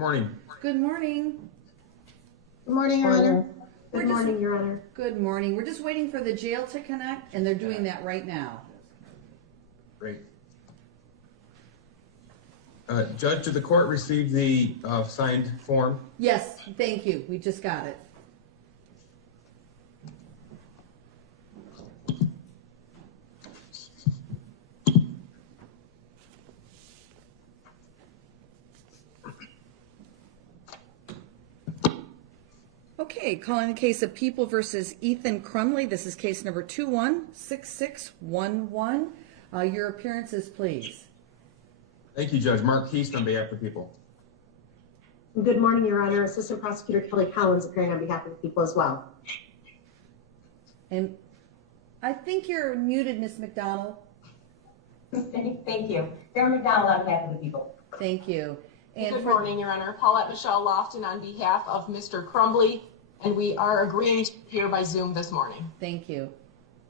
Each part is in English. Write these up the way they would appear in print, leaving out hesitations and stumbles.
morning. Good morning. Good morning, Your Honor. Good morning, Your Honor. Good morning. We're just waiting for the jail to connect, and they're doing that right now. Great. Judge, did the court receive the signed form? Yes, thank you. We just got it. Okay, calling the case of People versus Ethan Crumbley. This is case number 216611. Your appearances, please. Thank you, Judge. Mark Keast on behalf of the people. Good morning, Your Honor. Assistant Prosecutor Kelly Collins appearing on behalf of the people as well. And I think you're muted, Ms. McDonald. Thank you. Sarah McDonald on behalf of the people. Thank you. And Good morning, Your Honor. Paulette Michelle Lofton on behalf of Mr. Crumbley, and we are agreeing to appear by Zoom this morning. Thank you.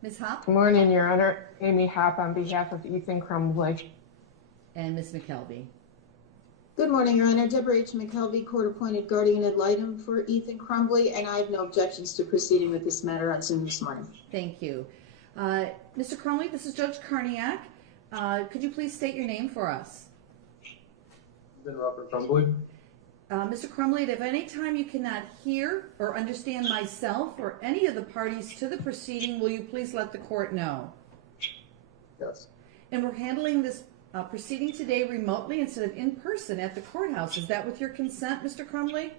Ms. Hopp Good morning, Your Honor. Amy Hopp on behalf of Ethan Crumbley. and Ms. McKelvey. Good morning, Your Honor. Deborah H. McKelvey, court-appointed guardian ad litem for Ethan Crumbley, and I have no objections to proceeding with this matter on Zoom this morning. Thank you. Mr. Crumbley, this is Judge Karniak. Could you please state your name for us? Robert Crumbley. Mr. Crumbley, if at any time you cannot hear or understand myself or any of the parties to the proceeding, will you please let the court know? Yes. And we're handling this proceeding today remotely instead of in person at the courthouse. Is that with your consent, Mr. Crumbley?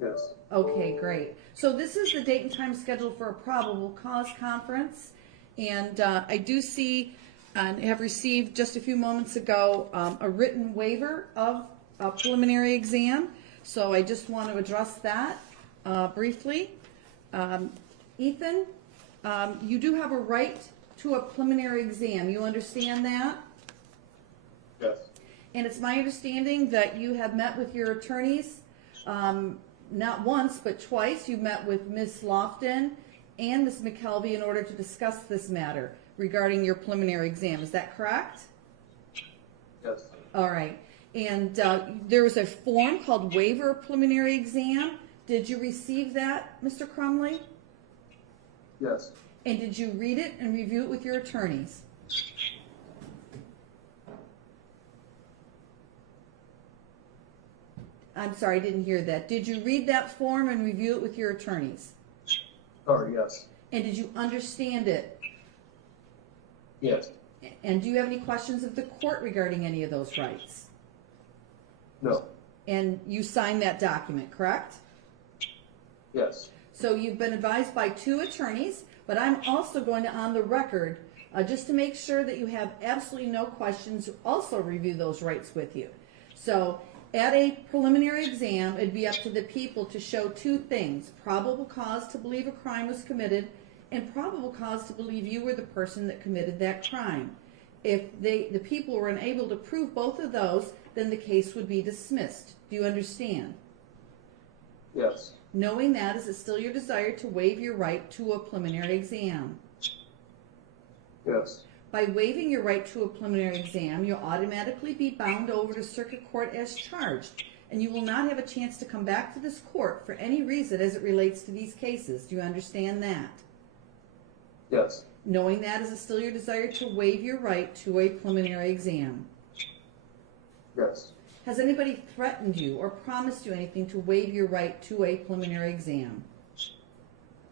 Yes. Okay, great. So this is the date and time scheduled for a probable cause conference. And I do see and have received just a few moments ago a written waiver of a preliminary exam. So I just want to address that briefly. Ethan, you do have a right to a preliminary exam. You understand that? Yes. And it's my understanding that you have met with your attorneys, not once, but twice. You met with Ms. Lofton and Ms. McKelvey in order to discuss this matter regarding your preliminary exam. Is that correct? Yes. All right. And there was a form called Waiver of Preliminary Exam. Did you receive that, Mr. Crumbley? Yes. And did you read it and review it with your attorneys? I'm sorry, I didn't hear that. Did you read that form and review it with your attorneys? Sorry, yes. And did you understand it? Yes. And do you have any questions of the court regarding any of those rights? No. And you signed that document, correct? Yes. So you've been advised by two attorneys, but I'm also going to, on the record, just to make sure that you have absolutely no questions, also review those rights with you. So at a preliminary exam, it'd be up to the people to show two things: probable cause to believe a crime was committed and probable cause to believe you were the person that committed that crime. If the people were unable to prove both of those, then the case would be dismissed. Do you understand? Yes. Knowing that, is it still your desire to waive your right to a preliminary exam? Yes. By waiving your right to a preliminary exam, you'll automatically be bound over to circuit court as charged, and you will not have a chance to come back to this court for any reason as it relates to these cases. Do you understand that? Yes. Knowing that, is it still your desire to waive your right to a preliminary exam? Yes. Has anybody threatened you or promised you anything to waive your right to a preliminary exam?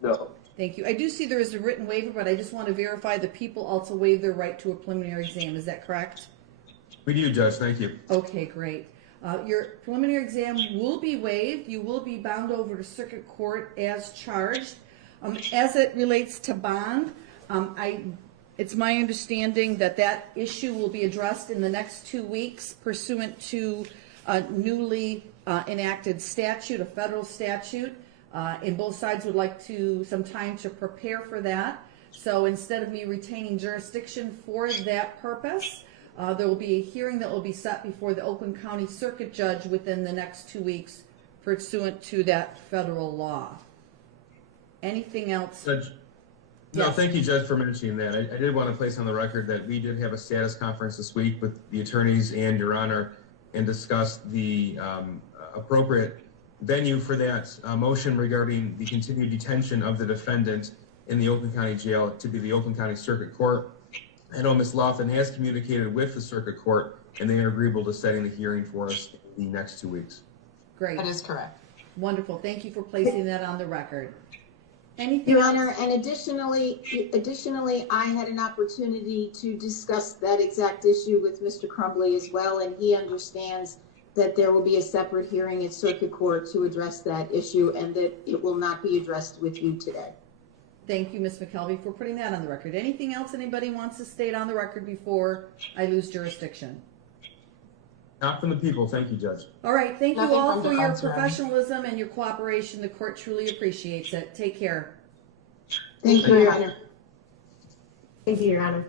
No. Thank you. I do see there is a written waiver, but I just want to verify the people also waive their right to a preliminary exam. Is that correct? We do, Judge. Thank you. Okay, great. Your preliminary exam will be waived. You will be bound over to circuit court as charged. As it relates to bond, it's my understanding that that issue will be addressed in the next 2 weeks pursuant to a newly enacted statute, a federal statute. And both sides would like some time to prepare for that. So instead of me retaining jurisdiction for that purpose, there will be a hearing that will be set before the Oakland County Circuit Judge within the next 2 weeks pursuant to that federal law. Anything else? Judge, no, Yes. thank you, Judge, for mentioning that. I did want to place on the record that we did have a status conference this week with the attorneys and Your Honor, and discuss the appropriate venue for that motion regarding the continued detention of the defendant in the Oakland County Jail to be the Oakland County Circuit Court. I know Ms. Laughlin has communicated with the Circuit Court, and they are agreeable to setting the hearing for us in the next 2 weeks. Great. That is correct. Wonderful. Thank you for placing that on the record. Anything Your else? Honor, and additionally, I had an opportunity to discuss that exact issue with Mr. Crumbley as well, and he understands that there will be a separate hearing at Circuit Court to address that issue and that it will not be addressed with you today. Thank you, Ms. McKelvey, for putting that on the record. Anything else anybody wants to state on the record before I lose jurisdiction? Not from the people. Thank you, Judge. All right. Thank you Nothing all from for your defense, Your Honor. professionalism and your cooperation. The court truly appreciates it. Take care. Thank you, Your Honor. Thank you, Your Honor.